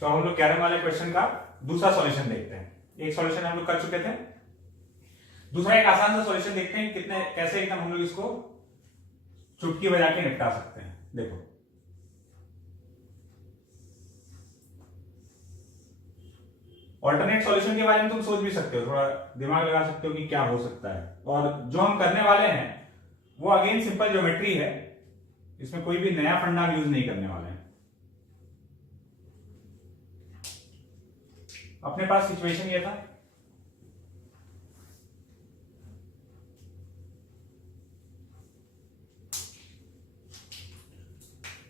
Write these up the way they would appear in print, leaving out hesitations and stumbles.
तो हम लोग कैरम वाले क्वेश्चन का दूसरा सॉल्यूशन देखते हैं। एक सॉल्यूशन हम लोग कर चुके थे, दूसरा एक आसान सा सॉल्यूशन देखते हैं कितने कैसे एकदम हम लोग इसको चुटकी बजा के निपटा सकते हैं। देखो ऑल्टरनेट सॉल्यूशन के बारे में तुम सोच भी सकते हो, थोड़ा दिमाग लगा सकते हो कि क्या हो सकता है। और जो हम करने वाले हैं वो अगेन सिंपल ज्योमेट्री है, इसमें कोई भी नया फंडा हम यूज नहीं करने वाले हैं। अपने पास सिचुएशन ये था,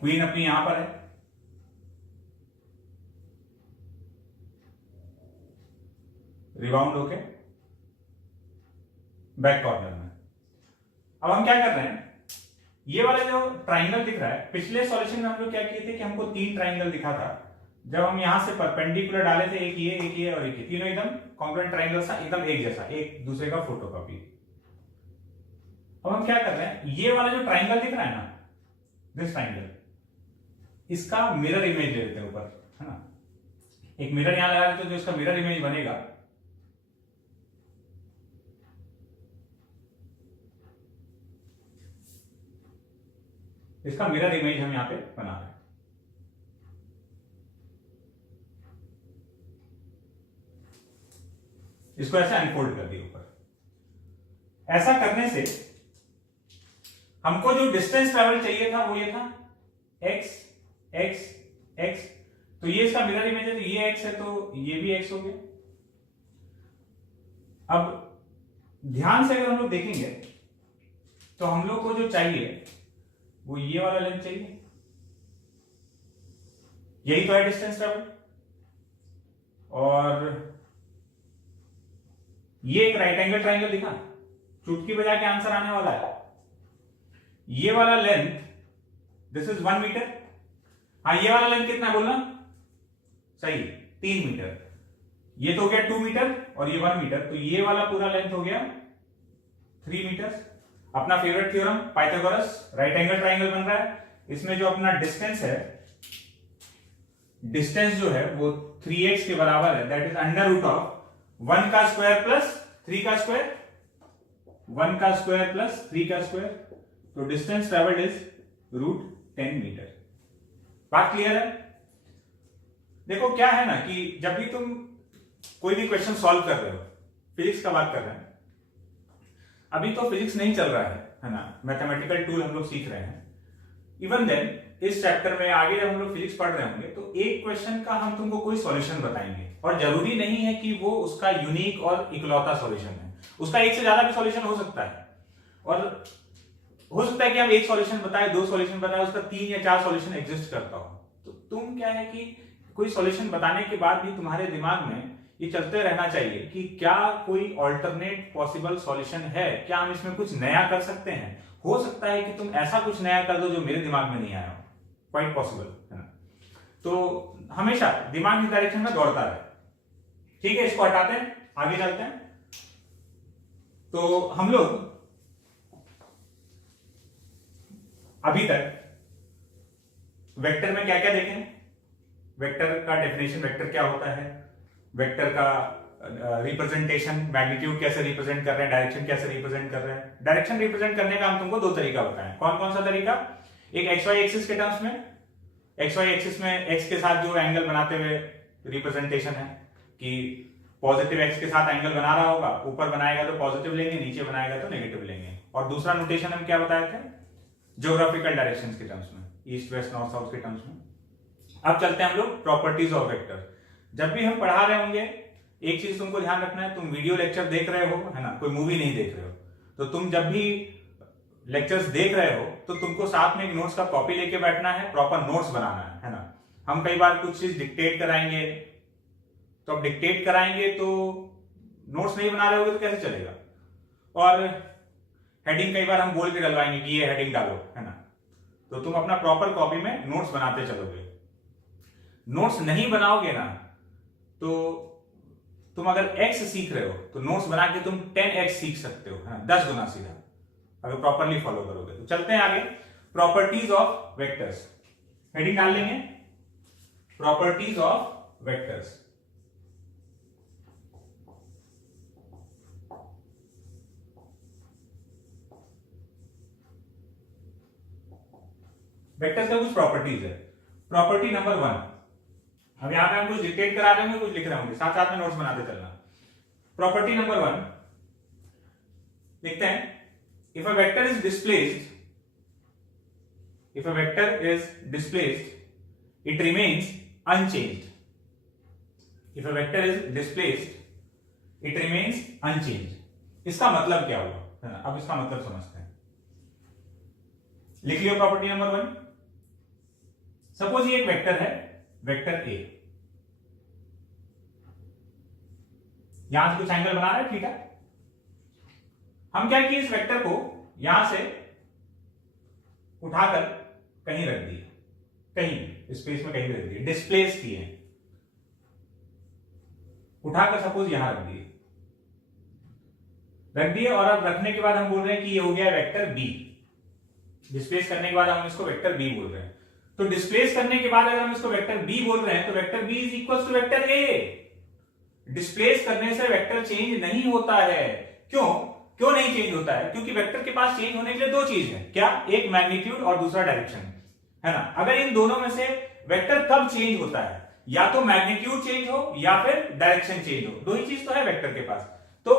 क्वीन अपनी यहां पर है, रिबाउंड होके बैक कॉर्नर में। अब हम क्या कर रहे हैं, ये वाला जो ट्राइंगल दिख रहा है, पिछले सॉल्यूशन में हम लोग क्या किए थे कि हमको 3 ट्राइंगल दिखा था। जब हम यहां से परपेंडिकुलर डाले थे, एक ये और एक ये, तीनों एकदम कॉन्ग्रुएंट ट्राइंगल सा, एकदम एक जैसा, एक दूसरे का फोटोकॉपी। अब हम क्या कर रहे हैं, ये वाला जो ट्राइंगल दिख रहा है ना, दिस ट्राइंगल, इसका मिरर इमेज ले लेते हैं ऊपर, है ना। एक मिरर यहां लगा देते हैं, जो इसका मिरर इमेज बनेगा इसका मिरर इमेज हम यहां पे बना रहे हैं। इसको ऐसे अनफोल्ड कर दिया ऊपर। ऐसा करने से हमको जो डिस्टेंस ट्रेवल चाहिए था वो ये था x x x। तो ये इसका मिरर इमेज है, तो ये x है तो ये भी x हो गया। अब ध्यान से अगर हम लोग देखेंगे तो हम लोग को जो चाहिए वो ये वाला लेंथ चाहिए, यही तो है डिस्टेंस ट्रेवल। और ये एक राइट एंगल ट्राइंगल दिखा, चुटकी बजा के आंसर आने वाला है। ये वाला लेंथ दिस इज 1 मीटर। हाँ, ये वाला लेंथ कितना बोलना सही, 3 मीटर। ये तो हो गया 2 मीटर और ये 1 मीटर, तो ये वाला पूरा लेंथ हो गया 3 मीटर। अपना favourite theorem Pythagoras, right angle triangle बन रहा है। इसमें जो अपना डिस्टेंस है, डिस्टेंस जो है वो 3x के बराबर है, that is under root of 1 का स्क्वायर प्लस 3 का स्क्वायर, 1 का स्क्वायर प्लस 3 का स्क्वायर। तो डिस्टेंस ट्रेवल्ड इज √10 मीटर। बात क्लियर है? देखो क्या है ना कि जब भी तुम कोई भी क्वेश्चन सॉल्व कर रहे हो, फिजिक्स का बात कर रहे हैं, अभी तो फिजिक्स नहीं चल रहा है ना, मैथमेटिकल टूल हम लोग सीख रहे हैं। इवन देन इस चैप्टर में आगे जब हम लोग फिजिक्स पढ़ रहे होंगे तो एक क्वेश्चन का हम तुमको कोई सॉल्यूशन बताएंगे, और जरूरी नहीं है कि वो उसका यूनिक और इकलौता सॉल्यूशन है। उसका एक से ज्यादा भी सॉल्यूशन हो सकता है, और हो सकता है कि हम एक सॉल्यूशन बताए, 2 सॉल्यूशन बताए, उसका 3 या 4 सॉल्यूशन एग्जिस्ट करता हो। तो तुम क्या है कि कोई सॉल्यूशन बताने के बाद भी तुम्हारे दिमाग में ये चलते रहना चाहिए कि क्या कोई ऑल्टरनेट पॉसिबल सॉल्यूशन है, क्या हम इसमें कुछ नया कर सकते हैं। हो सकता है कि तुम ऐसा कुछ नया कर दो जो मेरे दिमाग में नहीं आया हो, क्वाइट पॉसिबल है ना। तो हमेशा दिमाग इस डायरेक्शन में दौड़ता रहे। ठीक है, इसको हटाते हैं, आगे चलते हैं। तो हम लोग अभी तक वेक्टर में क्या क्या देखे, वेक्टर का डेफिनेशन, वेक्टर क्या होता है, वेक्टर का रिप्रेजेंटेशन, मैग्नीट्यूड कैसे रिप्रेजेंट कर रहे हैं, डायरेक्शन कैसे रिप्रेजेंट कर रहे हैं। डायरेक्शन रिप्रेजेंट करने का हम तुमको 2 तरीका बताएं। कौन कौन सा तरीका? एक एक्स वाई एक्सिस के टर्म्स में, एक्स वाई एक्सिस में एक्स के साथ जो एंगल बनाते हुए रिप्रेजेंटेशन है कि पॉजिटिव एक्स के साथ एंगल बना रहा होगा, ऊपर बनाएगा तो पॉजिटिव लेंगे, नीचे बनाएगा तो नेगेटिव लेंगे। और दूसरा नोटेशन हम क्या बताए थे, ज्योग्राफिकल डायरेक्शंस के टर्म्स में, ईस्ट वेस्ट नॉर्थ साउथ के टर्म्स में। अब चलते हैं हम लोग प्रॉपर्टीज ऑफ वेक्टर। जब भी हम पढ़ा रहे होंगे एक चीज तुमको ध्यान रखना है, तुम वीडियो लेक्चर देख रहे हो है ना, कोई मूवी नहीं देख रहे हो। तो तुम जब भी लेक्चर्स देख रहे हो तो तुमको साथ में एक नोट्स का कॉपी लेके बैठना है, प्रॉपर नोट्स बनाना है ना। हम कई बार कुछ चीज डिक्टेट कराएंगे, तो अब डिक्टेट कराएंगे तो नोट्स नहीं बना रहे होगे तो कैसे चलेगा। और हेडिंग कई बार हम बोल के डलवाएंगे कि ये हेडिंग डालो है ना, तो तुम अपना प्रॉपर कॉपी में नोट्स बनाते चलोगे। नोट्स नहीं बनाओगे ना तो तुम अगर x सीख रहे हो तो नोट्स बना के तुम 10x सीख सकते हो, है ना, 10 गुना सीधा, अगर प्रॉपरली फॉलो करोगे। तो चलते हैं आगे, प्रॉपर्टीज ऑफ वेक्टर्स। हेडिंग डाल लेंगे प्रॉपर्टीज ऑफ वेक्टर्स। वेक्टर्स का कुछ प्रॉपर्टीज है। प्रॉपर्टी नंबर 1, अब यहां पे हम कुछ डिक्टेट करा रहे होंगे, कुछ लिख रहे होंगे, साथ साथ में नोट्स बनाते चलना। प्रॉपर्टी नंबर 1 लिखते हैं, if a vector is displaced, if a vector is displaced it remains unchanged. If a vector is displaced it remains unchanged. इसका मतलब क्या हुआ है ना, अब इसका मतलब समझते हैं। लिख लियो प्रॉपर्टी नंबर 1। सपोज ये एक वेक्टर है, वेक्टर ए, यहां से कुछ एंगल बना रहा है, ठीक है। हम क्या किए, इस वेक्टर को यहां से उठाकर कहीं रख दिए, कहीं स्पेस में कहीं रख दिए, डिस्प्लेस किए, उठाकर सपोज यहां रख दिए, और अब रखने के बाद हम बोल रहे हैं कि ये हो गया वेक्टर बी। डिस्प्लेस करने के बाद हम इसको वेक्टर बी बोल रहे हैं। तो डिस्प्लेस करने के बाद अगर हम इसको वेक्टर बी बोल रहे हैं तो vector B is equal to vector A. Displace करने से वेक्टर चेंज नहीं होता है। क्यों नहीं चेंज होता है? क्योंकि वेक्टर के पास चेंज होने के लिए दो चीज है, क्या? एक मैग्नीट्यूड और दूसरा डायरेक्शन, है ना। अगर इन दोनों में से वेक्टर कब चेंज होता है, या तो मैग्नीट्यूड चेंज हो या फिर डायरेक्शन चेंज हो, दो ही चीज तो है वेक्टर के पास। तो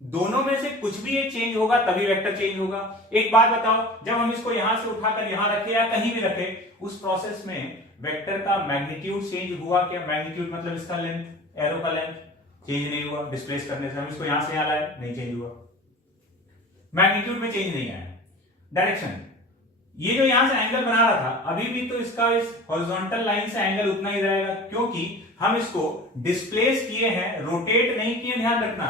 दोनों में से कुछ भी एक चेंज होगा तभी वेक्टर चेंज होगा। एक बात बताओ, जब हम इसको यहां से उठाकर यहां रखे या कहीं भी रखे, उस प्रोसेस में वेक्टर का मैग्नीट्यूड चेंज हुआ क्या? मैग्नीट्यूड मतलब इसका लेंथ, एरो का लेंथ चेंज नहीं हुआ। डिस्प्लेस करने से हम इसको यहां से यहां लाए, नहीं चेंज हुआ, मैग्नीट्यूड में चेंज नहीं आया। डायरेक्शन, ये जो यहां से एंगल बना रहा था, अभी भी तो इसका इस हॉरिजॉन्टल लाइन से एंगल उतना ही रहेगा, क्योंकि हम इसको डिस्प्लेस किए हैं, रोटेट नहीं किए, ध्यान रखना।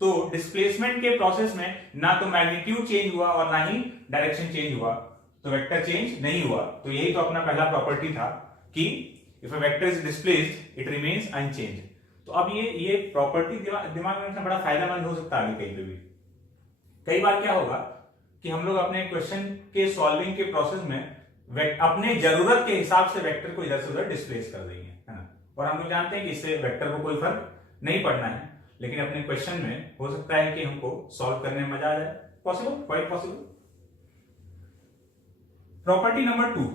तो डिस्प्लेसमेंट के प्रोसेस में ना तो मैग्नीट्यूड चेंज हुआ और ना ही डायरेक्शन चेंज हुआ, तो वेक्टर चेंज नहीं हुआ। तो यही तो अपना पहला प्रॉपर्टी था कि if a vector is displaced it remains unchanged. तो अब ये प्रॉपर्टी दिमाग में रखना बड़ा फायदेमंद हो सकता है आगे कहीं पे भी। कई बार क्या होगा कि हम लोग अपने क्वेश्चन के सॉल्विंग के प्रोसेस में अपने जरूरत के हिसाब से वेक्टर को इधर से उधर डिस्प्लेस कर देंगे, है ना। और हम लोग जानते हैं कि इससे वेक्टर को कोई फर्क नहीं पड़ना है, लेकिन अपने क्वेश्चन में हो सकता है कि हमको सॉल्व करने में मजा आ जाए। Possible, quite possible. Property number 2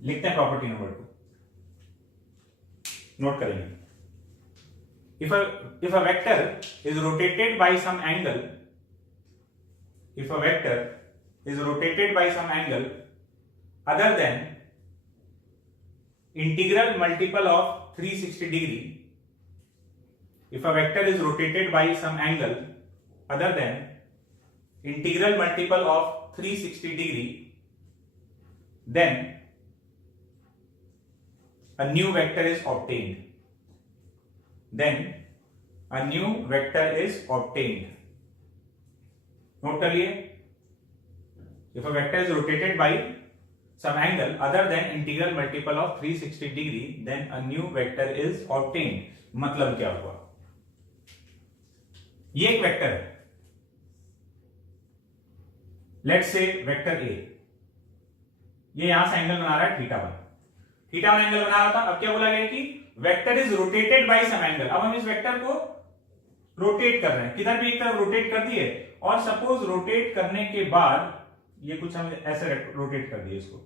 लिखते हैं। प्रॉपर्टी नंबर 2 नोट करेंगे। If a vector is rotated by some angle, if a vector is rotated by some angle other than integral multiple of 360 degree, if a vector is rotated by some angle other than integral multiple of 360 degree, then a new vector is obtained. Then a new vector is obtained. Note करिए, if a vector is rotated by some angle other than integral multiple of 360 degree, then a new vector is obtained. मतलब क्या हुआ? ये एक vector है, let's say vector A, ये यहां से एंगल बना रहा है θ1 एंगल बना रहा था। अब क्या बोला गया कि vector is rotated by some angle. अब हम इस वेक्टर को रोटेट कर रहे हैं, किधर भी एक तरफ रोटेट कर दिए, और सपोज रोटेट करने के बाद ये कुछ हम ऐसे रोटेट कर दिए, इसको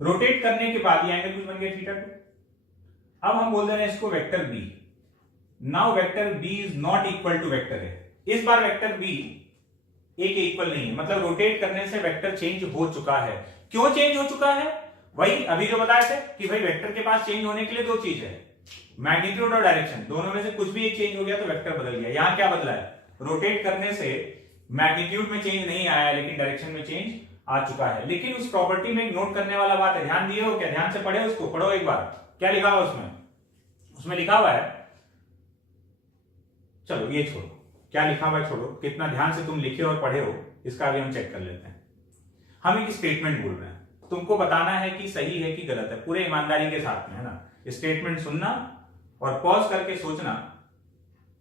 रोटेट करने के बाद ये एंगल कुछ बन गया θ2। अब हम बोल रहे हैं इसको vector B. Now vector B is not equal to vector A. इस बार वेक्टर बी ए के इक्वल नहीं है, मतलब रोटेट करने से वेक्टर चेंज हो चुका है। क्यों चेंज हो चुका है? वही अभी जो बताया थे कि भाई वेक्टर के पास चेंज होने के लिए दो चीज है, मैग्नीट्यूड और डायरेक्शन। दोनों में से कुछ भी एक चेंज हो गया तो वेक्टर बदल गया। यहां क्या बदला है? रोटेट करने से मैग्नीट्यूड में चेंज नहीं आया, लेकिन डायरेक्शन में चेंज आ चुका है। लेकिन उस प्रॉपर्टी में एक नोट करने वाला बात है, ध्यान दिए हो क्या? ध्यान से पढ़े उसको, पढ़ो एक बार। क्या लिखा हुआ उसमें लिखा हुआ है, चलो ये छोड़ो, क्या लिखा हुआ है छोड़ो, कितना ध्यान से तुम लिखे और पढ़े हो इसका अभी हम चेक कर लेते हैं। हम एक स्टेटमेंट बोल रहे हैं, तुमको बताना है कि सही है कि गलत है, पूरे ईमानदारी के साथ में, है ना। स्टेटमेंट सुनना और पॉज करके सोचना,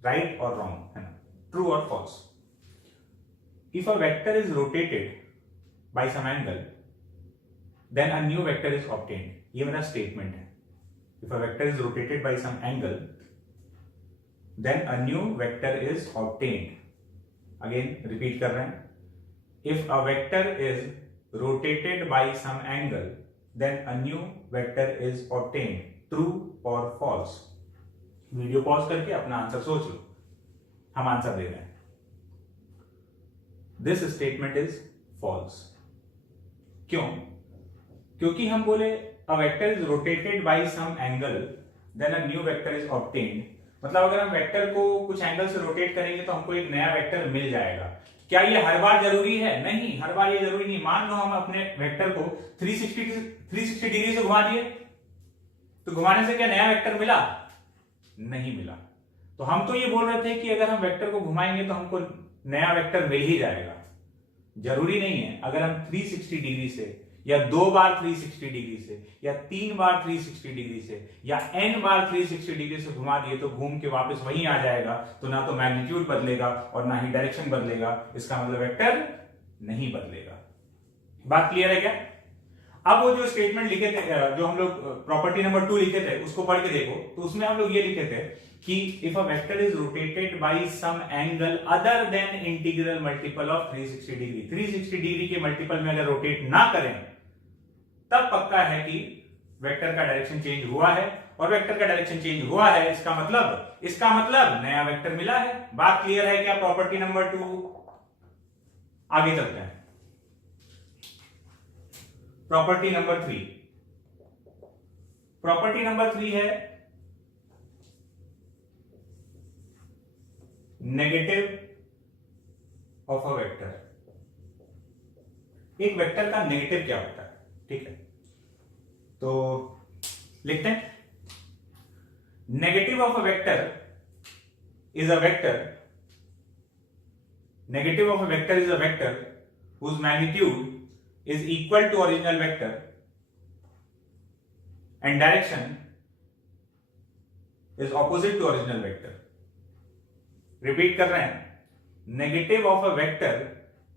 राइट और रॉन्ग, है ना, ट्रू और false. If a vector is rotated by some angle then a new vector is obtained. ये मेरा स्टेटमेंट है. If a vector is rotated by some angle, then a new vector is obtained. Again repeat कर रहे हैं. If a vector is rotated by some angle, then a new vector is obtained. True or false? Video pause करके अपना answer सोच लो. हम answer दे रहे हैं. This statement is false. क्यों? क्योंकि हम बोले a vector is rotated by some angle, then a new vector is obtained. मतलब अगर हम वेक्टर को कुछ एंगल से रोटेट करेंगे तो हमको एक नया वेक्टर मिल जाएगा. क्या ये हर बार जरूरी है? नहीं, हर बार ये जरूरी नहीं. मान लो हम अपने वेक्टर को 360 डिग्री से घुमा दिए, तो घुमाने से क्या नया वेक्टर मिला? नहीं मिला. तो हम तो ये बोल रहे थे कि अगर हम वेक्टर को घुमाएंगे तो हमको नया वेक्टर मिल ही जाएगा. जरूरी नहीं है. अगर हम 360 डिग्री से या 2 बार 360 डिग्री से या 3 बार 360 डिग्री से या n बार 360 डिग्री से घुमा दिए तो घूम के वापस वहीं आ जाएगा. तो ना तो मैग्नीट्यूड बदलेगा और ना ही डायरेक्शन बदलेगा. इसका मतलब वेक्टर नहीं बदलेगा. बात क्लियर है क्या? अब वो जो स्टेटमेंट लिखे थे, जो हम लोग प्रॉपर्टी नंबर 2 लिखे थे, उसको पढ़ के देखो. तो उसमें हम लोग ये लिखे थे कि if a vector is rotated by some angle other then integral multiple of 360 degree, 360 degree के मल्टीपल में अगर रोटेट ना करें तब पक्का है कि वेक्टर का डायरेक्शन चेंज हुआ है. और वेक्टर का डायरेक्शन चेंज हुआ है, इसका मतलब नया वेक्टर मिला है. बात क्लियर है क्या? Property number 2. आगे चलते हैं. Property number 3. प्रॉपर्टी नंबर 3 है नेगेटिव ऑफ अ वेक्टर. एक वेक्टर का नेगेटिव क्या होता है? ठीक है, तो लिखते हैं. Negative of a vector is a vector. Negative of a vector is a vector whose magnitude is equal to original vector and direction is opposite to original vector. Repeat कर रहे हैं. Negative of a vector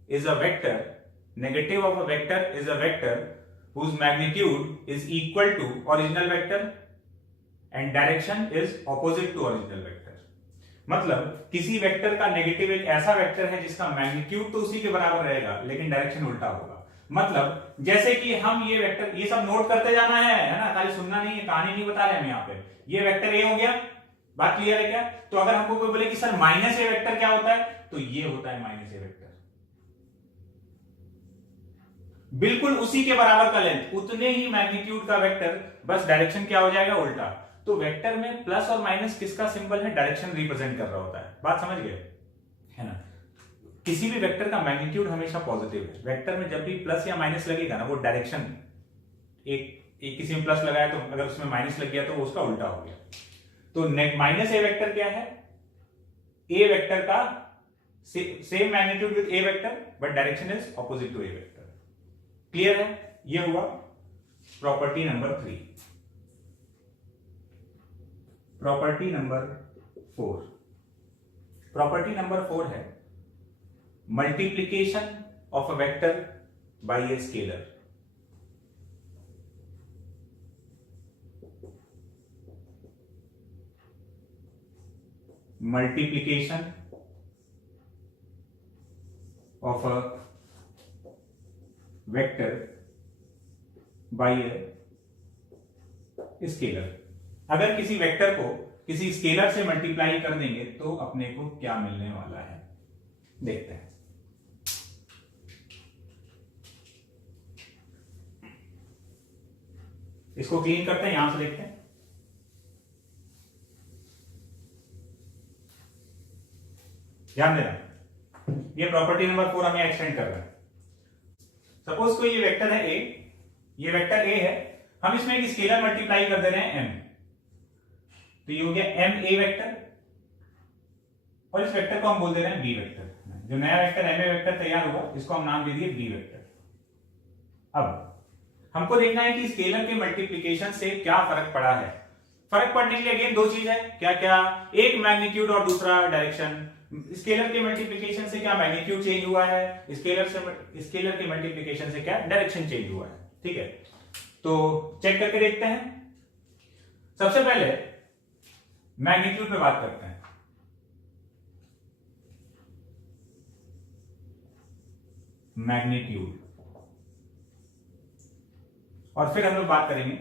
is a vector. Negative of a vector is a vector whose magnitude is equal to original vector and direction is opposite to original vector. मतलब किसी vector का negative एक ऐसा vector है जिसका magnitude तो उसी के बराबर रहेगा लेकिन डायरेक्शन उल्टा होगा. मतलब जैसे कि हम ये वेक्टर, ये सब नोट करते जाना है ना, खाली सुनना नहीं है, कहानी नहीं बता रहे हम यहाँ पे. ये वेक्टर ए हो गया. बात क्लियर है क्या? तो अगर हमको कोई बोले कि सर माइनस ए वेक्टर क्या होता है, तो ये होता है माइनस ए वेक्टर. बिल्कुल उसी के बराबर का लेंथ, उतने ही मैग्नीट्यूड का वेक्टर, बस डायरेक्शन क्या हो जाएगा? उल्टा. तो वेक्टर में प्लस और माइनस किसका सिंबल है? डायरेक्शन रिप्रेजेंट कर रहा होता है. बात समझ गए है ना? किसी भी वेक्टर का मैग्नीट्यूड हमेशा पॉजिटिव है. वेक्टर में जब भी प्लस या माइनस लगेगा ना, वो डायरेक्शन, एक किसी में प्लस लगाया तो अगर उसमें माइनस लग गया तो वो उसका उल्टा हो गया. तो माइनस ए वेक्टर क्या है? ए वेक्टर का same magnitude with A vector but direction is opposite to A vector. Clear है? ये हुआ property number 3. Property number 4. Property number 4 है multiplication of a vector by a scalar. Multiplication of a vector by a scalar. अगर किसी vector को किसी scalar से multiply कर देंगे तो अपने को क्या मिलने वाला है, देखते हैं. इसको क्लीन करते हैं, यहां से देखते हैं. ध्यान देना, ये प्रॉपर्टी नंबर 4 हमें एक्सटेंड कर रहे हैं. सपोज कोई ये वेक्टर है ए, ये वेक्टर ए है, हम इसमें एक स्केलर मल्टीप्लाई कर दे रहे हैं m. तो ये हो गया m a वेक्टर और इस वेक्टर को हम बोल दे रहे हैं b वेक्टर. जो नया वेक्टर m a वेक्टर तैयार हुआ इसको हम नाम दे दिए b वेक्टर. अब हमको देखना है कि स्केलर के मल्टीप्लिकेशन से क्या फर्क पड़ा है. फर्क पड़ने के लिए अगेन दो चीज है. क्या क्या? एक मैग्नीट्यूड और दूसरा डायरेक्शन. स्केलर के मल्टीप्लिकेशन से क्या मैग्नीट्यूड चेंज हुआ है, स्केलर के मल्टीप्लिकेशन से क्या डायरेक्शन चेंज हुआ है. ठीक है, तो चेक करके देखते हैं। सबसे पहले मैग्नीट्यूड पे बात करते हैं। मैग्नीट्यूड, और फिर हम लोग बात करेंगे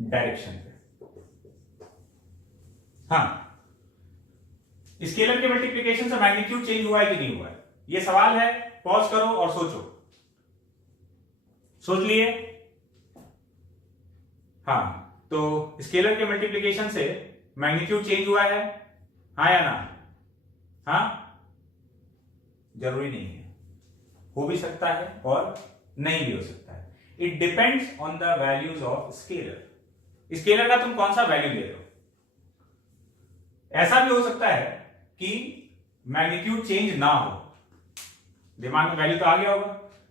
डायरेक्शन पे। हाँ, स्केलर के मल्टीप्लिकेशन से मैग्नीट्यूड चेंज हुआ है कि नहीं हुआ है, ये सवाल है। पॉज करो और सोचो। सोच लिए? हाँ, तो स्केलर के मल्टीप्लिकेशन से मैग्नीट्यूड चेंज हुआ है, हाँ या ना? हाँ, जरूरी नहीं है, हो भी सकता है और नहीं भी हो सकता है। It depends on the values of scalar. Scalar का तुम कौन सा वैल्यू ले रहे हो। ऐसा भी हो सकता है कि मैग्नीट्यूड चेंज ना हो। दिमाग में वैल्यू तो आ गया होगा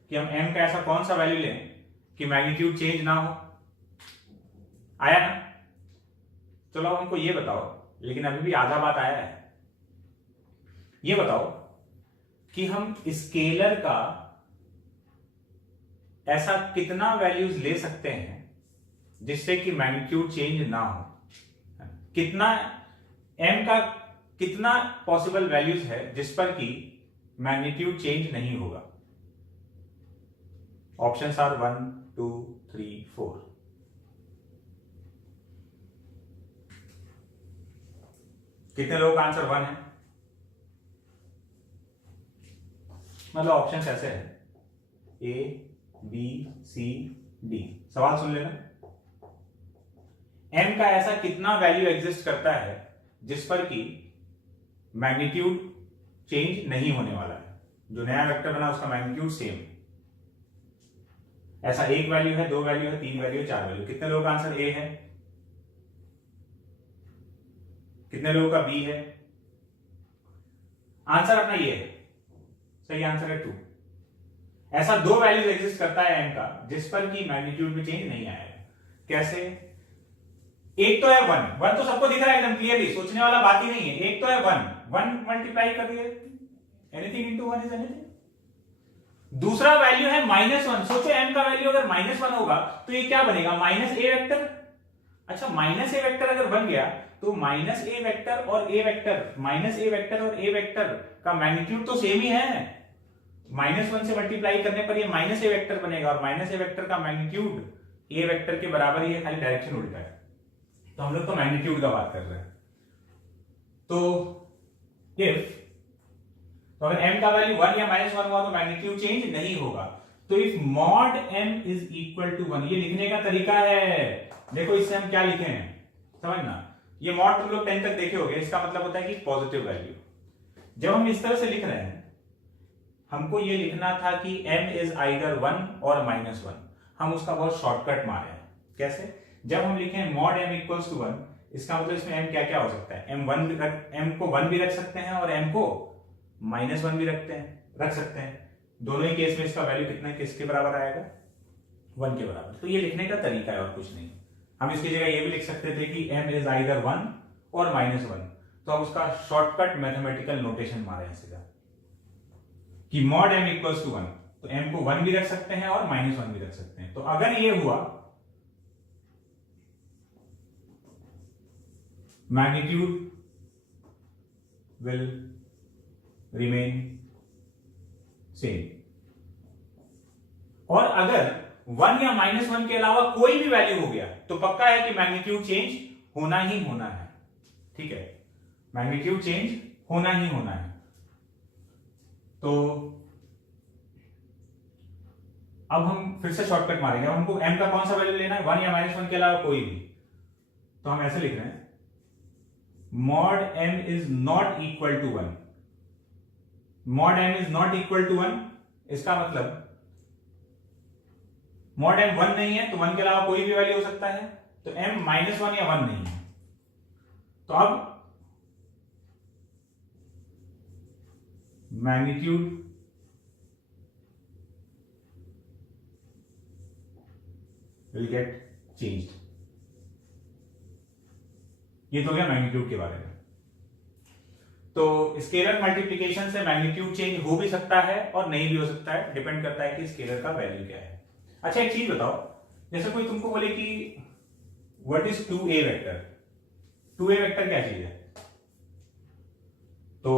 कि हम m का ऐसा कौन सा वैल्यू लें कि मैग्नीट्यूड चेंज ना हो। आया ना? चलो अब हमको ये बताओ, लेकिन अभी भी आधा बात आया है। ये बताओ कि हम स्केलर का ऐसा कितना वैल्यूज ले सकते हैं जिससे कि मैग्नीट्यूड चेंज ना हो। कितना m का कितना पॉसिबल वैल्यूज है जिस पर कि मैग्नीट्यूड चेंज नहीं होगा। Options are 1 2 3 4। कितने लोगों का आंसर 1 है? मतलब ऑप्शंस ऐसे है A B C D। सवाल सुन लेना। m का ऐसा कितना वैल्यू एग्जिस्ट करता है जिस पर कि मैग्नीट्यूड चेंज नहीं होने वाला है। जो नया वेक्टर बना उसका मैग्नीट्यूड सेम। ऐसा एक वैल्यू है, 2 वैल्यू है, 3 वैल्यू है, 4 वैल्यू। कितने लोगों का आंसर A है? कितने लोगों का B है? आंसर अपना ये है, सही आंसर है 2। ऐसा 2 वैल्यूज एग्जिस्ट करता है m का जिस पर कि मैग्नीट्यूड में चेंज नहीं आएगा। कैसे? एक तो है 1 तो सबको दिख रहा है एकदम क्लियरली, सोचने वाला बात ही नहीं है। एक तो है 1 मल्टीप्लाई कर दिए, एनीथिंग इनटू 1 इज एनीथिंग। दूसरा वैल्यू है -1। सोचो m का वैल्यू अगर -1 होगा तो ये क्या बनेगा? -a vector. अच्छा, -a वेक्टर अगर बन गया तो -a वेक्टर और a वेक्टर, -a वेक्टर और a वेक्टर का मैग्नीट्यूड तो सेम ही है। -1 से मल्टीप्लाई करने पर ये -a वेक्टर बनेगा और -a वेक्टर का मैग्नीट्यूड a वेक्टर के बराबर ही है, खाली डायरेक्शन उल्टा है। तो हम लोग तो मैग्नीट्यूड का बात कर रहे हैं। तो अगर m का वैल्यू 1 या -1 हुआ तो मैग्नीट्यूड चेंज नहीं होगा। तो if mod m is equal to 1, ये लिखने का तरीका है। देखो इससे हम क्या लिखे हैं समझना। ये मॉड तुम लोग 10 तक देखे होंगे, इसका मतलब होता है कि पॉजिटिव वैल्यू। जब हम इस तरह से लिख रहे हैं, हमको ये लिखना था कि m इज आइदर 1 और -1। हम उसका बहुत शॉर्टकट मारे हैं। कैसे? जब हम लिखें मॉड m इक्वल्स टू 1, इसका मतलब इसमें m क्या क्या हो सकता है? m को 1 भी रख सकते हैं और m को -1 भी रख सकते हैं। दोनों ही केस में इसका वैल्यू कितना किसके बराबर आएगा? 1 के बराबर। तो ये लिखने का तरीका है और कुछ नहीं। हम इसकी जगह ये भी लिख सकते थे कि m इज आइदर 1 और -1। तो हम उसका शॉर्टकट मैथमेटिकल नोटेशन मारे हैं सीधा कि मॉड m इक्वल्स टू 1, तो m को 1 भी रख सकते हैं और -1 भी रख सकते हैं। तो अगर ये हुआ, मैग्नीट्यूड विल रिमेन सेम। और अगर 1 या -1 के अलावा कोई भी वैल्यू हो गया तो पक्का है कि मैग्नीट्यूड चेंज होना ही होना है। ठीक है, मैग्नीट्यूड चेंज होना ही होना है। तो अब हम फिर से शॉर्टकट मारेंगे। अब हमको m का कौन सा वैल्यू लेना है? 1 या -1 के अलावा कोई भी। तो हम ऐसे लिख रहे हैं mod m is not equal to 1। Mod m is not equal to 1, इसका मतलब मॉड m 1 नहीं है तो 1 के अलावा कोई भी वैल्यू हो सकता है। तो m -1 या 1 नहीं है। तो अब मैग्नीट्यूड विल गेट चेंज्ड। ये तो हो गया मैग्नीट्यूड के बारे में। तो स्केलर मल्टीप्लिकेशन से मैग्नीट्यूड चेंज हो भी सकता है और नहीं भी हो सकता है, डिपेंड करता है कि स्केलर का वैल्यू क्या है। अच्छा एक चीज बताओ, जैसे कोई तुमको बोले कि what is 2a vector, 2a vector क्या चीज है? तो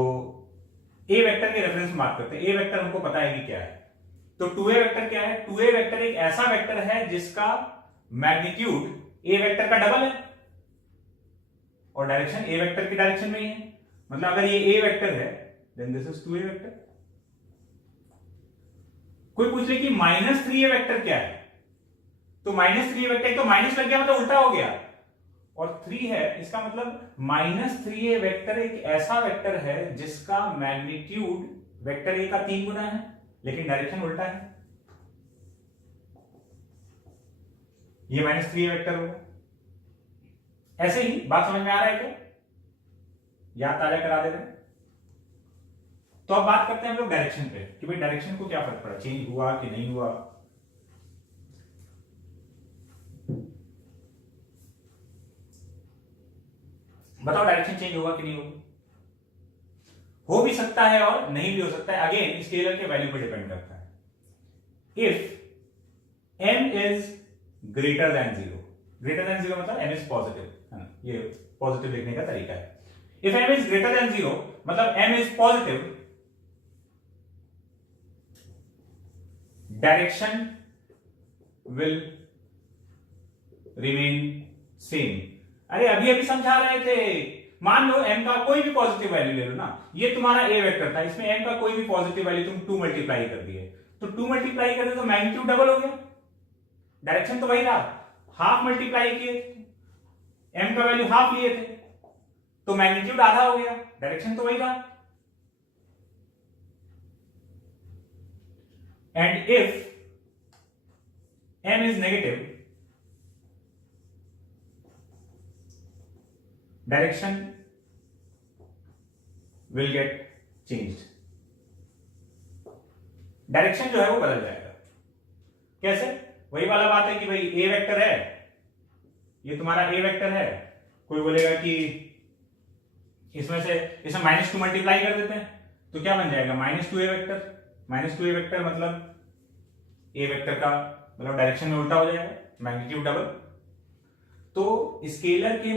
a वेक्टर के रेफरेंस में बात करते हैं। a वेक्टर हमको पता है कि क्या है, तो 2a वेक्टर क्या है? 2a वेक्टर एक ऐसा वेक्टर है जिसका मैग्नीट्यूड a वेक्टर का डबल है और डायरेक्शन a वेक्टर की डायरेक्शन में ही है। मतलब अगर ये a वेक्टर है then this is 2a vector. कोई पूछ ले कि -3a वेक्टर क्या है, तो -3a वेक्टर, तो माइनस लग गया मतलब उल्टा हो गया, और 3 है इसका मतलब -3a वेक्टर एक ऐसा वेक्टर है जिसका मैग्नीट्यूड वेक्टर a का 3 गुना है लेकिन डायरेक्शन उल्टा है। ये -3a वेक्टर होगा। ऐसे ही बात समझ में आ रहा है क्या? याद ताजा करा दे रहे हैं। तो अब बात करते हैं हम लोग डायरेक्शन पे कि भाई डायरेक्शन को क्या फर्क पड़ा, चेंज हुआ कि नहीं हुआ। बताओ डायरेक्शन चेंज होगा कि नहीं होगा? हो भी सकता है और नहीं भी हो सकता है, अगेन स्केलर के वैल्यू पे डिपेंड करता है। If m is greater than 0, greater than 0 मतलब m इज पॉजिटिव है ना, ये पॉजिटिव लिखने का तरीका है। If m is greater than 0 मतलब m is positive, direction will remain same. अरे अभी अभी समझा रहे थे, मान लो m का कोई भी पॉजिटिव वैल्यू ले लो ना, ये तुम्हारा a वेक्टर था, इसमें m का कोई भी पॉजिटिव वैल्यू तुम 2 मल्टीप्लाई कर दिए, तो 2 मल्टीप्लाई कर दिए तो मैग्नीट्यूड डबल हो गया, डायरेक्शन तो वही रहा, हाफ मल्टीप्लाई किए, m का वैल्यू हाफ लिए थे तो मैग्नीट्यूड आधा हो गया, डायरेक्शन तो वही रहा। And if m is negative, direction will get changed, direction जो है वो बदल जाएगा। कैसे? वही वाला बात है कि भाई a वेक्टर है, ये तुम्हारा a वेक्टर है, कोई बोलेगा कि इसमें -2 मल्टीप्लाई कर देते हैं तो क्या बन जाएगा, -2a वेक्टर, -2a वेक्टर मतलब a वेक्टर का मतलब डायरेक्शन में उल्टा हो जाएगा, मैग्नीट्यूड डबल। तो स्केलर के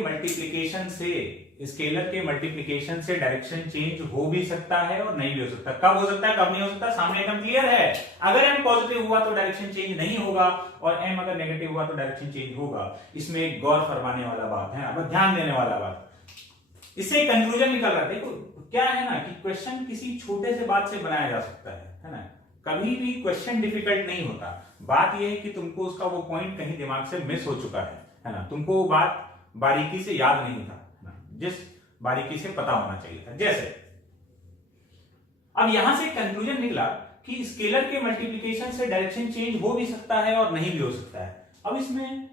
मल्टीप्लिकेशन से डायरेक्शन चेंज हो भी सकता है और नहीं भी हो सकता। कब हो सकता है कब नहीं हो सकता, सामने एकदम क्लियर है। अगर m पॉजिटिव हुआ तो डायरेक्शन चेंज नहीं होगा और m अगर नेगेटिव हुआ तो डायरेक्शन चेंज होगा। इसमें एक गौर फरमाने वाला बात है, अब ध्यान देने वाला बात, इससे कंक्लूजन निकल रहा है। देखो क्या है ना कि क्वेश्चन किसी छोटे से बात से बनाया जा सकता है ना, कभी भी क्वेश्चन डिफिकल्ट नहीं होता। बात यह है कि तुमको उसका वो पॉइंट कहीं दिमाग से मिस हो चुका है ना, तुमको वो बात बारीकी से याद नहीं था ना, जिस बारीकी से पता होना चाहिए था। जैसे अब यहां से कंक्लूजन निकला कि स्केलर के मल्टीप्लिकेशन से डायरेक्शन चेंज हो भी सकता है और नहीं भी हो सकता है। अब इसमें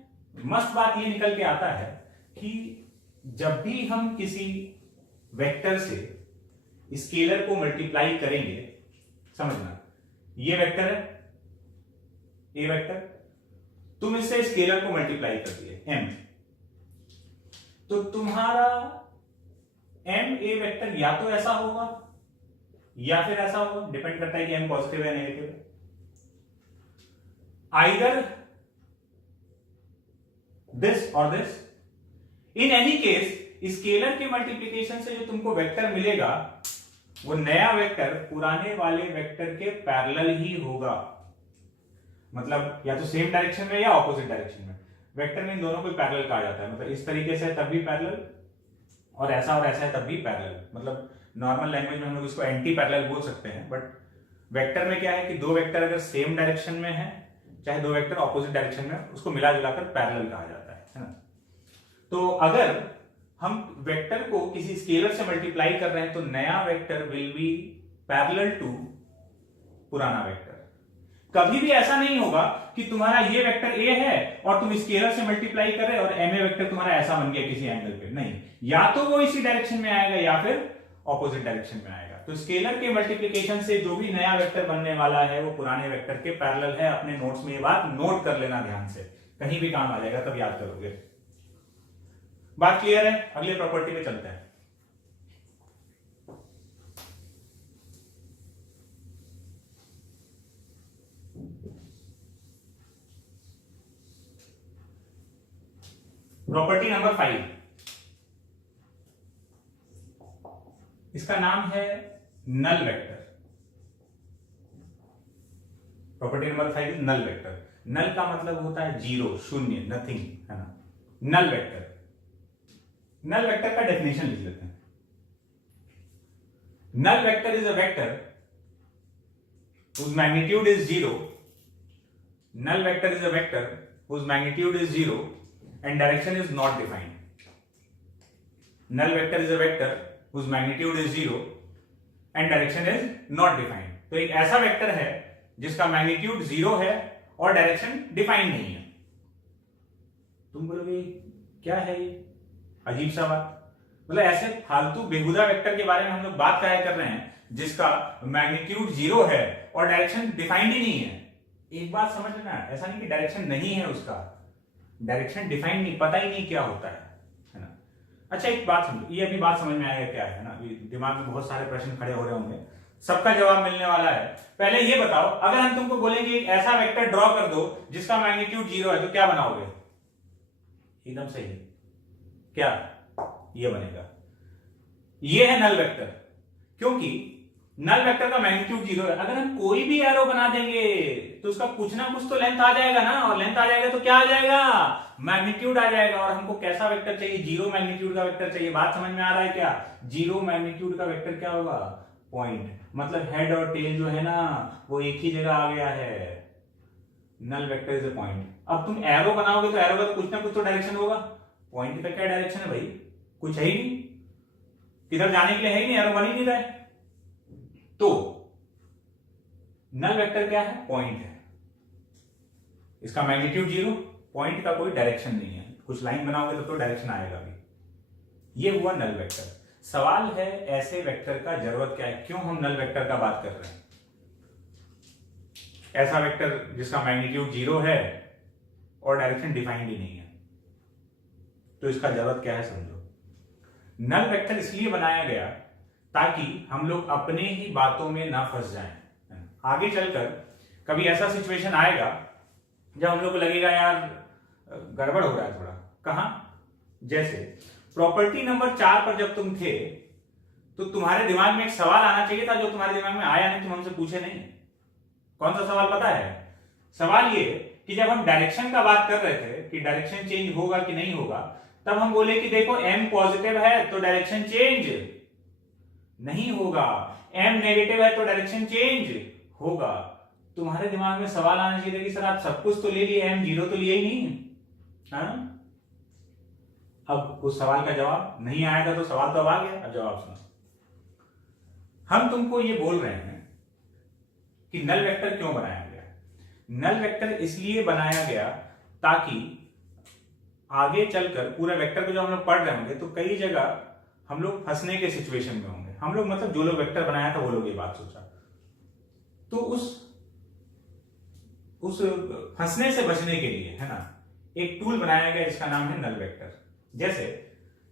मस्त बात ये निकल के आता है कि जब भी हम किसी वेक्टर से स्केलर को मल्टीप्लाई करेंगे, समझना ये वेक्टर है ए वेक्टर, तुम इससे स्केलर को मल्टीप्लाई कर दिए m, तो तुम्हारा m ए वेक्टर या तो ऐसा होगा या फिर ऐसा होगा, डिपेंड करता है कि m पॉजिटिव है नेगेटिव है। आइदर दिस और this, in any case scalar के मल्टीप्लिकेशन से जो तुमको वेक्टर मिलेगा वो नया वेक्टर पुराने वाले वेक्टर के पैरेलल ही होगा, मतलब या तो सेम डायरेक्शन में या ऑपोजिट डायरेक्शन में। वेक्टर में इन दोनों को पैरेलल कहा जाता है, मतलब इस तरीके से तब भी पैरेलल और ऐसा है तब भी पैरेलल। मतलब नॉर्मल लैंग्वेज में हम लोग इसको एंटी पैरेलल बोल सकते हैं, बट वेक्टर में क्या है कि दो वेक्टर अगर सेम डायरेक्शन में है, चाहे दो वेक्टर ऑपोजिट डायरेक्शन में, उसको मिला जुलाकर पैरेलल कहा जाता है ना। तो अगर हम वेक्टर को किसी स्केलर से मल्टीप्लाई कर रहे हैं तो नया vector will be parallel to पुराना वेक्टर। कभी भी ऐसा नहीं होगा कि तुम्हारा ये वेक्टर ए है और तुम स्केलर से मल्टीप्लाई कर रहे हो और एम ए वेक्टर तुम्हारा ऐसा बन गया किसी एंगल पे, नहीं, या तो वो इसी डायरेक्शन में आएगा या फिर ऑपोजिट डायरेक्शन में आएगा। तो स्केलर के मल्टीप्लिकेशन से जो भी नया वेक्टर बनने वाला है वो पुराने वेक्टर के पैरेलल है। अपने नोट्स में ये बात नोट कर लेना ध्यान से, कहीं भी काम आ जाएगा तब याद करोगे। बात क्लियर है? अगले प्रॉपर्टी में चलते हैं। प्रॉपर्टी नंबर 5, इसका नाम है null vector. Property number 5 is null vector. Null का मतलब होता है जीरो, शून्य, नथिंग, है ना। नल वेक्टर, नल वेक्टर का डेफिनेशन लिख लेते हैं। Null vector is a vector whose magnitude is 0. Null vector is a vector whose magnitude is 0 and direction is not defined. Null vector is a vector whose magnitude is 0 and direction is not defined. तो एक ऐसा vector है जिसका magnitude 0 है और direction defined नहीं है। तुम बोलोगे क्या है ये, अजीब सा बात। मतलब ऐसे फालतू बेहुदा वेक्टर के बारे में हम लोग बात क्या कर रहे हैं जिसका मैग्नीट्यूड 0 है और डायरेक्शन डिफाइंड ही नहीं है। एक बात समझ लेना, ऐसा नहीं कि डायरेक्शन नहीं है उसका, डायरेक्शन डिफाइंड नहीं, पता ही नहीं क्या होता है ना। अच्छा एक बात समझो, ये अभी बात समझ में आएगा क्या है ना। अभी दिमाग में बहुत सारे प्रश्न खड़े हो रहे होंगे, सबका जवाब मिलने वाला है। पहले ये बताओ, अगर हम तुमको बोलेंगे एक ऐसा वेक्टर ड्रॉ कर दो जिसका मैग्नीट्यूड 0 है, तो क्या बनाओगे? एकदम सही है, क्या ये बनेगा? ये है नल वेक्टर, क्योंकि नल वेक्टर का मैग्नीट्यूड 0 है। अगर हम कोई भी एरो बना देंगे तो उसका कुछ ना कुछ तो लेंथ आ जाएगा ना, और लेंथ आ जाएगा तो क्या आ जाएगा? मैग्नीट्यूड आ जाएगा। और हमको कैसा वेक्टर चाहिए? 0 मैग्नीट्यूड का वेक्टर चाहिए। बात समझ में आ रहा है क्या? 0 मैग्नीट्यूड का वेक्टर क्या होगा? पॉइंट, मतलब हेड और टेल जो है ना वो एक ही जगह आ गया है। Null vector is a point. अब तुम एरो बनाओगे तो एरो का कुछ ना कुछ तो डायरेक्शन होगा। पॉइंट का क्या डायरेक्शन है भाई? कुछ है ही नहीं, किधर जाने के लिए है ही नहीं, एरो बन ही नहीं रहा है। तो नल वेक्टर क्या है? पॉइंट है, इसका मैग्नीट्यूड 0, पॉइंट का कोई डायरेक्शन नहीं है। कुछ लाइन बनाओगे तो डायरेक्शन आएगा भी। ये हुआ नल वेक्टर। सवाल है ऐसे वेक्टर का जरूरत क्या है, क्यों हम नल वेक्टर का बात कर रहे हैं? ऐसा वेक्टर जिसका मैग्नीट्यूड 0 है और डायरेक्शन डिफाइंड ही नहीं है, तो इसका जरूरत क्या है समझो। नल वेक्टर इसलिए बनाया गया ताकि हम लोग अपने ही बातों में ना फंस जाएं। आगे चलकर कभी ऐसा सिचुएशन आएगा जब हम लोग को लगेगा यार गड़बड़ हो रहा है थोड़ा। कहां? जैसे प्रॉपर्टी नंबर 4 पर जब तुम थे तो तुम्हारे दिमाग में एक सवाल आना चाहिए था जो तुम्हारे दिमाग में आया नहीं, तुम हमसे पूछे नहीं। कौन सा सवाल पता है? सवाल ये कि जब हम डायरेक्शन का बात कर रहे थे कि डायरेक्शन चेंज होगा कि नहीं होगा, तब हम बोले कि देखो m पॉजिटिव है तो डायरेक्शन चेंज नहीं होगा, m नेगेटिव है तो डायरेक्शन चेंज होगा। तुम्हारे दिमाग में सवाल आना चाहिए कि सर आप सब कुछ तो ले लिए, m 0 तो लिया ही नहीं, हाँ? अब उस सवाल का जवाब नहीं आया था तो सवाल तो अब आ गया। अब जवाब सुनो। हम तुमको ये बोल रहे हैं कि नल वेक्टर क्यों बनाया गया। नल वेक्टर इसलिए बनाया गया ताकि आगे चलकर पूरे वेक्टर को जब हम लोग पढ़ रहे होंगे तो कई जगह हम लोग फंसने के सिचुएशन में होंगे। हम लोग मतलब जो लोग वेक्टर बनाया था वो लोग ये बात सोचा, तो उस फंसने से बचने के लिए है ना एक टूल बनाया गया जिसका नाम है नल वेक्टर। जैसे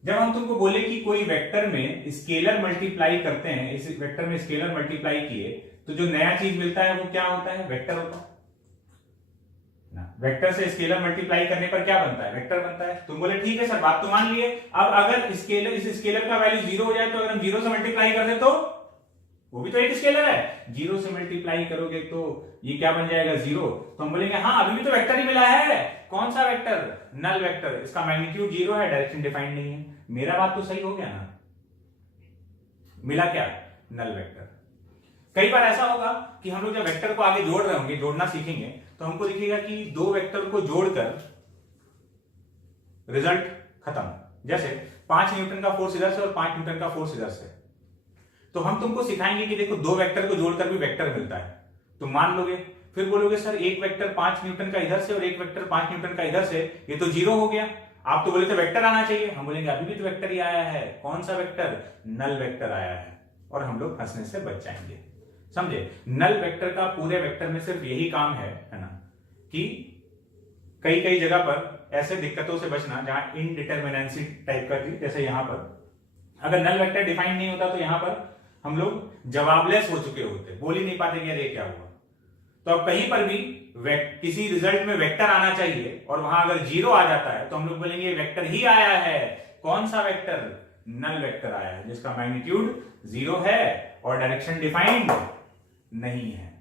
जब हम तुमको बोले कि कोई वेक्टर में स्केलर मल्टीप्लाई करते हैं, इस वेक्टर में स्केलर मल्टीप्लाई किए तो जो नया चीज मिलता है वो क्या होता है? वेक्टर होता है ना। वेक्टर से स्केलर मल्टीप्लाई करने पर क्या बनता है? वेक्टर बनता है। तुम बोले ठीक है सर, बात तो मान लिए। अब अगर इस स्केलर का वैल्यू 0 हो जाए तो अगर हम 0 से मल्टीप्लाई कर दे तो वो भी तो एक स्केलर है। 0 से मल्टीप्लाई करोगे तो ये क्या बन जाएगा? 0। तो हम बोलेंगे हाँ अभी भी तो वेक्टर ही मिला है। कौन सा वेक्टर? Null vector. इसका मैग्नीट्यूड 0 है, डायरेक्शन डिफाइंड नहीं है। मेरा बात तो सही हो गया ना? मिला क्या? Null vector. कई बार ऐसा होगा कि हम लोग जब वेक्टर को आगे जोड़ रहे होंगे, जोड़ना सीखेंगे, तो हमको दिखेगा कि दो वेक्टर को जोड़कर रिजल्ट खत्म। जैसे 5 न्यूटन का फोर्स इधर से और 5 न्यूटन का फोर्स इधर से, तो हम तुमको सिखाएंगे कि देखो दो वेक्टर को जोड़कर भी वेक्टर मिलता है। तुम मान लोगे, फिर बोलोगे सर एक वेक्टर 5 न्यूटन का इधर से और एक वेक्टर 5 न्यूटन का इधर से, ये तो 0 हो गया। आप तो बोले थे वेक्टर आना चाहिए। हम बोलेंगे अभी भी तो वेक्टर ही आया है। कौन सा वेक्टर? नल वेक्टर आया है। और हम लोग फंसने से बच जाएंगे। समझे? नल वेक्टर का पूरे वेक्टर में सिर्फ यही काम है ना, कि कई कई जगह पर ऐसे दिक्कतों से बचना जहां इनडिटरमिनेंसी टाइप का थी। जैसे यहां पर अगर नल वेक्टर डिफाइन नहीं होता तो यहां पर हम लोग जवाबलेस हो चुके होते, बोल ही नहीं पाते कि अरे क्या हुआ। तो अब कहीं पर भी किसी रिजल्ट में वेक्टर आना चाहिए और वहां अगर 0 आ जाता है तो हम लोग बोलेंगे वेक्टर ही आया है। कौन सा वेक्टर? नल वेक्टर आया है जिसका मैग्नीट्यूड 0 है और डायरेक्शन डिफाइंड नहीं है।